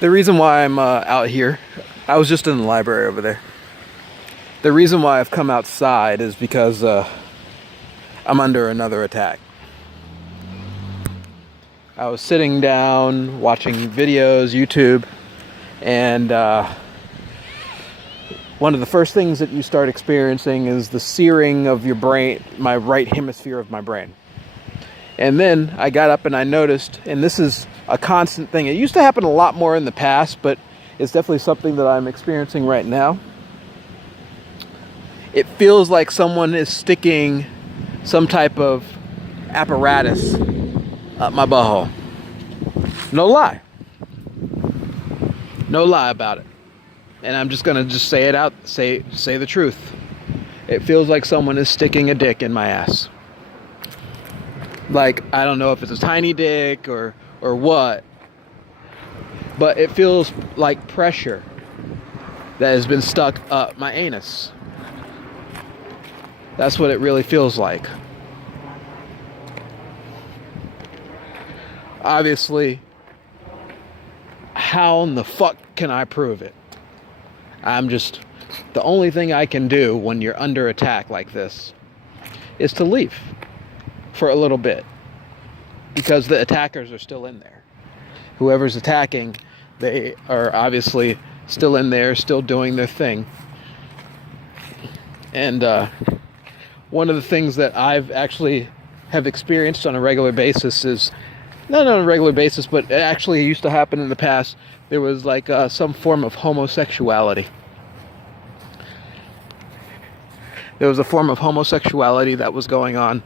The reason why I'm out here, I was just in the library over there. The reason why I've come outside is because I'm under another attack. I was sitting down watching videos, YouTube, and one of the first things that you start experiencing is the searing of your brain, my right hemisphere of my brain. And then I got up and I noticed, and this is a constant thing. It used to happen a lot more in the past, but it's definitely something that I'm experiencing right now. It feels like someone is sticking some type of apparatus up my butthole. No lie. No lie about it. And I'm just gonna say it out, say the truth. It feels like someone is sticking a dick in my ass. Like, I don't know if it's a tiny dick or what, but it feels like pressure that has been stuck up my anus. That's what it really feels like. Obviously, how in the fuck can I prove it? The only thing I can do when you're under attack like this is to leave for a little bit, because the attackers are still in there. Whoever's attacking, they are obviously still in there, still doing their thing. And one of the things that I've actually have experienced on a regular basis is, not on a regular basis, but it actually used to happen in the past, there was like some form of homosexuality. There was a form of homosexuality that was going on.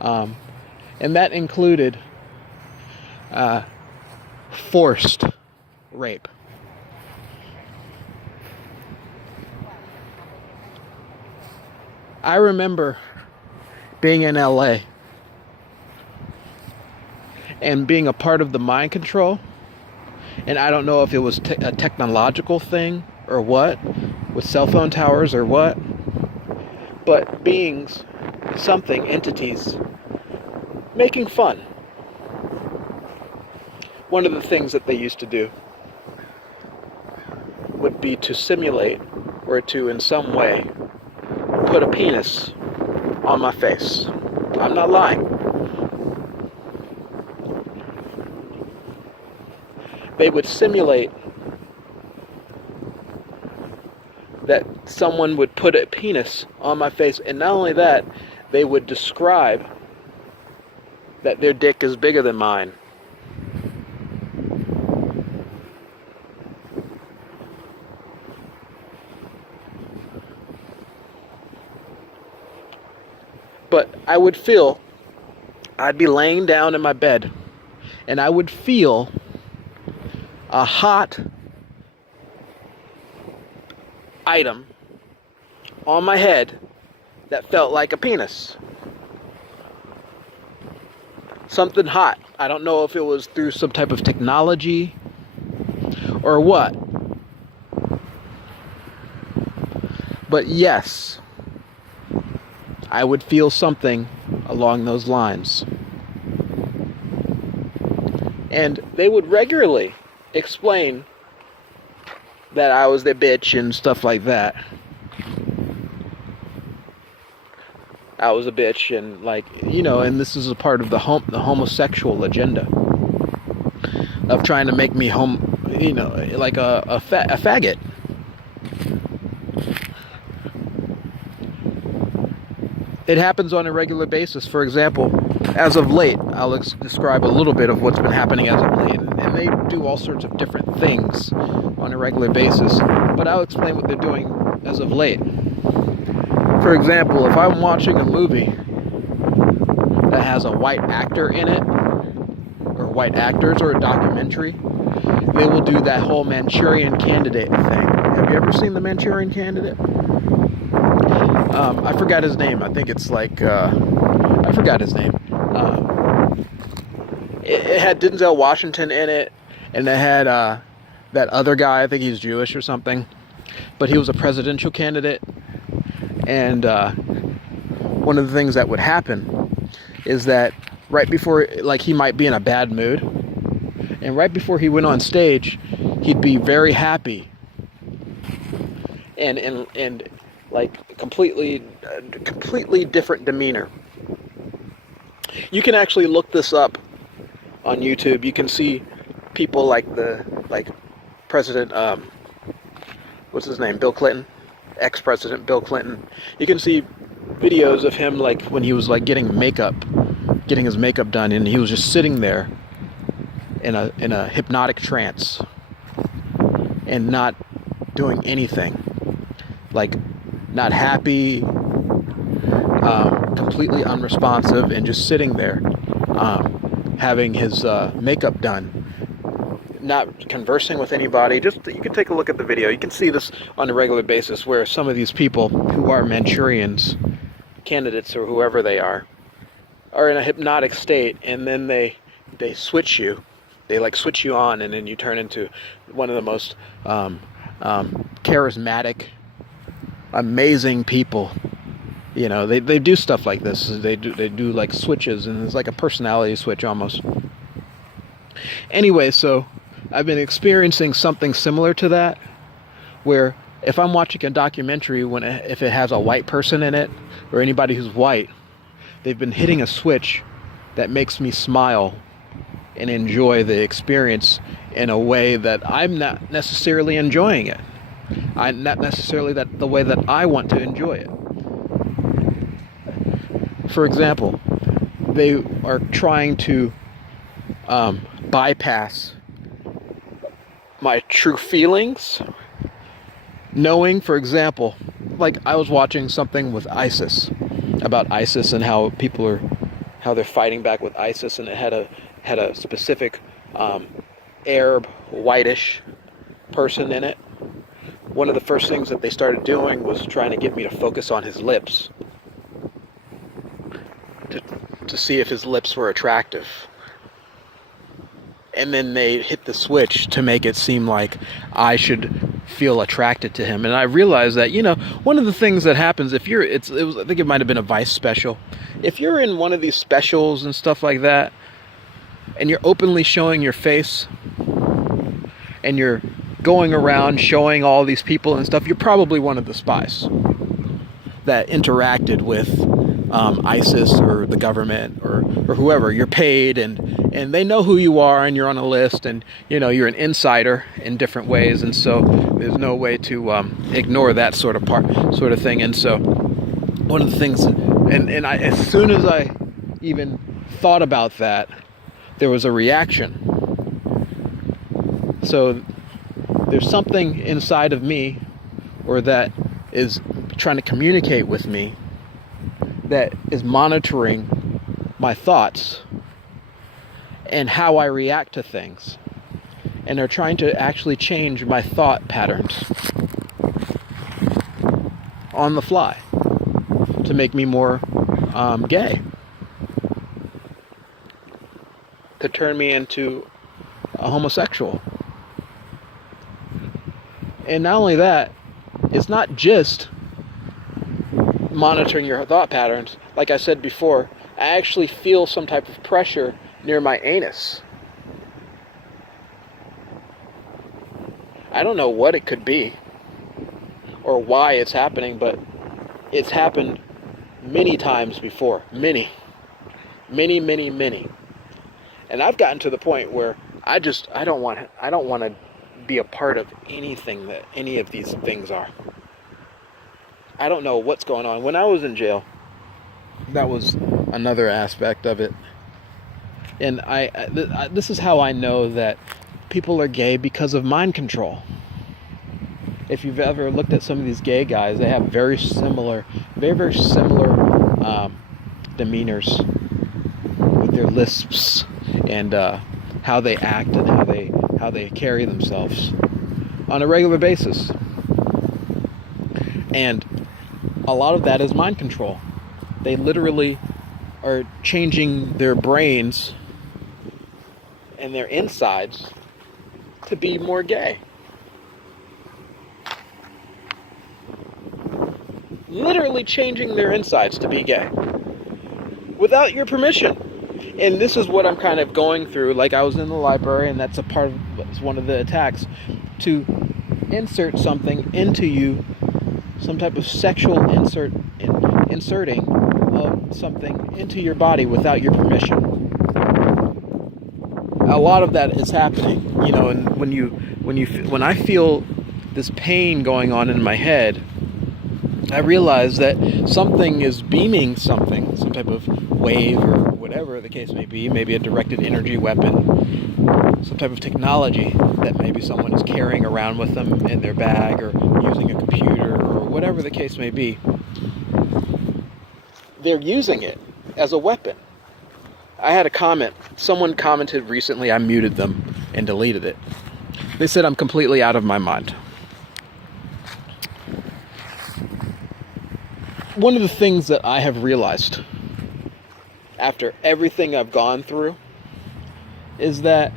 And that included forced rape. I remember being in LA and being a part of the mind control. And I don't know if it was a technological thing or what, with cell phone towers or what, but beings, entities, making fun. One of the things that they used to do would be to simulate or to in some way put a penis on my face. I'm not lying. They would simulate that someone would put a penis on my face, and not only that, they would describe that their dick is bigger than mine. But I'd be laying down in my bed, and I would feel a hot item on my head that felt like a penis. Something hot. I don't know if it was through some type of technology or what. But yes, I would feel something along those lines. And they would regularly explain that I was their bitch and stuff like that. I was a bitch, and and this is a part of the homosexual agenda of trying to make me like a faggot. It happens on a regular basis. For example, as of late, I'll describe a little bit of what's been happening as of late. And they do all sorts of different things on a regular basis. But I'll explain what they're doing as of late. For example, if I'm watching a movie that has a white actor in it, or white actors, or a documentary, they will do that whole Manchurian Candidate thing. Have you ever seen the Manchurian Candidate? I forgot his name. I think it's like, I forgot his name. It had Denzel Washington in it, and it had that other guy, I think he's Jewish or something, but he was a presidential candidate. And one of the things that would happen is that right before, like, he might be in a bad mood, and right before he went on stage, he'd be very happy and like completely different demeanor. You can actually look this up on YouTube. You can see people like President what's his name, Bill Clinton, ex-president Bill Clinton. You can see videos of him like when he was like getting his makeup done, and he was just sitting there in a hypnotic trance and not doing anything, like not happy, completely unresponsive, and just sitting there having his makeup done, not conversing with anybody. Just, you can take a look at the video. You can see this on a regular basis where some of these people who are Manchurians candidates or whoever they are in a hypnotic state, and then they switch you. They like switch you on, and then you turn into one of the most charismatic, amazing people. You know, they do stuff like this. They do like switches, and it's like a personality switch almost. Anyway, so I've been experiencing something similar to that, where if I'm watching a documentary, if it has a white person in it or anybody who's white, they've been hitting a switch that makes me smile and enjoy the experience in a way that I'm not necessarily enjoying it. Not necessarily the way that I want to enjoy it. For example, they are trying to bypass my true feelings, knowing, for example, like I was watching something with ISIS, about ISIS and how they're fighting back with ISIS, and it had a specific Arab, whitish person in it. One of the first things that they started doing was trying to get me to focus on his lips, to see if his lips were attractive. And then they hit the switch to make it seem like I should feel attracted to him. And I realized that, you know, one of the things that happens if I think it might have been a Vice special. If you're in one of these specials and stuff like that, and you're openly showing your face, and you're going around showing all these people and stuff, you're probably one of the spies that interacted with ISIS or the government or whoever. You're paid, and they know who you are, and you're on a list, and you know you're an insider in different ways, and so there's no way to ignore that sort of thing. And so one of the things, and I, as soon as I even thought about that, there was a reaction. So there's something inside of me, or that is trying to communicate with me, that is monitoring my thoughts and how I react to things. And they're trying to actually change my thought patterns on the fly to make me more gay, to turn me into a homosexual. And not only that, it's not just monitoring your thought patterns. Like I said before, I actually feel some type of pressure near my anus. I don't know what it could be or why it's happening, but it's happened many times before. Many. And I've gotten to the point where I don't want to be a part of anything that any of these things are. I don't know what's going on. When I was in jail, that was another aspect of it. And this is how I know that people are gay, because of mind control. If you've ever looked at some of these gay guys, they have very, very similar demeanors with their lisps and how they act and how they carry themselves on a regular basis. And a lot of that is mind control. They literally are changing their brains and their insides to be more gay. Literally changing their insides to be gay without your permission. And this is what I'm kind of going through. Like, I was in the library, and that's one of the attacks, to insert something into you, some type of sexual inserting of something into your body without your permission. A lot of that is happening, and when I feel this pain going on in my head, I realize that something is beaming something, some type of wave or whatever the case may be, maybe a directed energy weapon, some type of technology that maybe someone is carrying around with them in their bag or using a computer or whatever the case may be. They're using it as a weapon. I had a comment. Someone commented recently, I muted them and deleted it. They said I'm completely out of my mind. One of the things that I have realized after everything I've gone through is that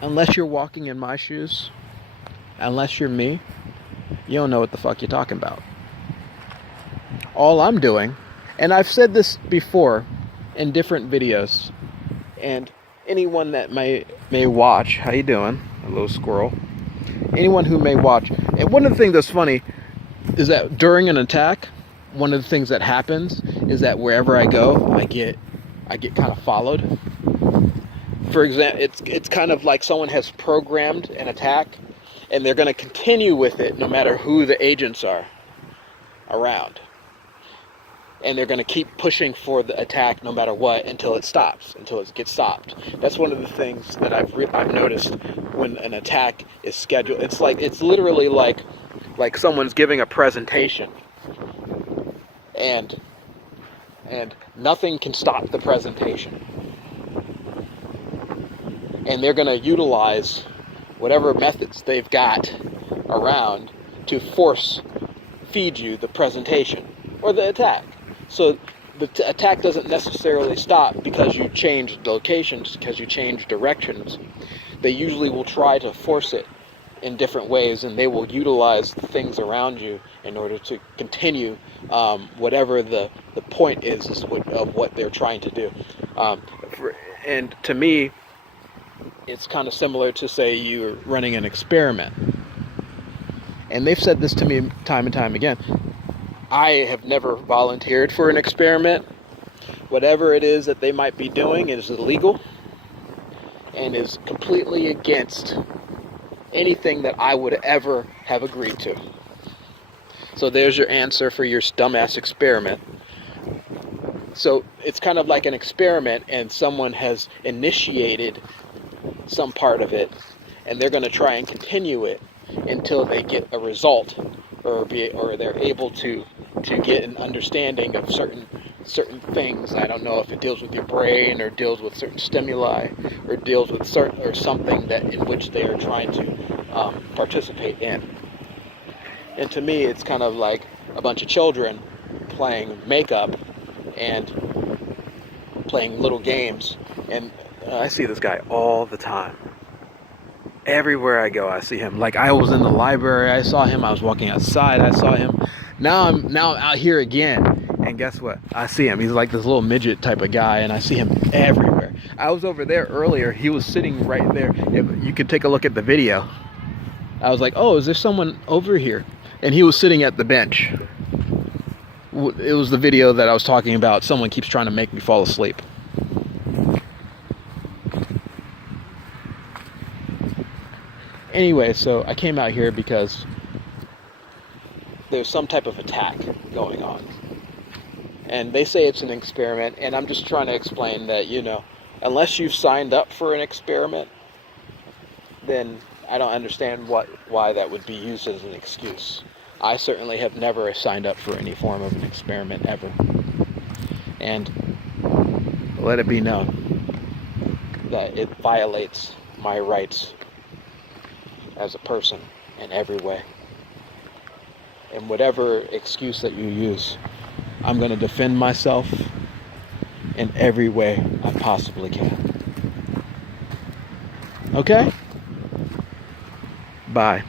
unless you're walking in my shoes, unless you're me, you don't know what the fuck you're talking about. All I'm doing, and I've said this before in different videos, and anyone that may watch, how you doing, a little squirrel, anyone who may watch, and one of the things that's funny is that during an attack, one of the things that happens is that wherever I go, I get kind of followed. For example, it's kind of like someone has programmed an attack, and they're going to continue with it no matter who the agents are around. And they're going to keep pushing for the attack no matter what until it stops, until it gets stopped. That's one of the things that I've noticed when an attack is scheduled. It's literally like someone's giving a presentation, and nothing can stop the presentation. And they're going to utilize whatever methods they've got around to force feed you the presentation or the attack. So the attack doesn't necessarily stop because you change locations, because you change directions. They usually will try to force it in different ways, and they will utilize the things around you in order to continue whatever the point is of what they're trying to do. And to me, it's kind of similar to, say, you're running an experiment. And they've said this to me time and time again. I have never volunteered for an experiment. Whatever it is that they might be doing is illegal and is completely against anything that I would ever have agreed to. So there's your answer for your dumbass experiment. So it's kind of like an experiment, and someone has initiated some part of it, and they're going to try and continue it until they get a result, or they're able to get an understanding of certain things. I don't know if it deals with your brain, or deals with certain stimuli, or deals with something that in which they are trying to participate in. And to me, it's kind of like a bunch of children playing makeup and playing little games. And I see this guy all the time. Everywhere I go, I see him. Like, I was in the library, I saw him. I was walking outside, I saw him. Now I'm out here again, and guess what? I see him. He's like this little midget type of guy, and I see him everywhere. I was over there earlier. He was sitting right there. You could take a look at the video. I was like, oh, is there someone over here? And he was sitting at the bench. It was the video that I was talking about. Someone keeps trying to make me fall asleep. Anyway, so I came out here because there's some type of attack going on. And they say it's an experiment, and I'm just trying to explain that, unless you've signed up for an experiment, then I don't understand why that would be used as an excuse. I certainly have never signed up for any form of an experiment ever. And let it be known that it violates my rights as a person in every way. And whatever excuse that you use, I'm going to defend myself in every way I possibly can. Okay? Bye.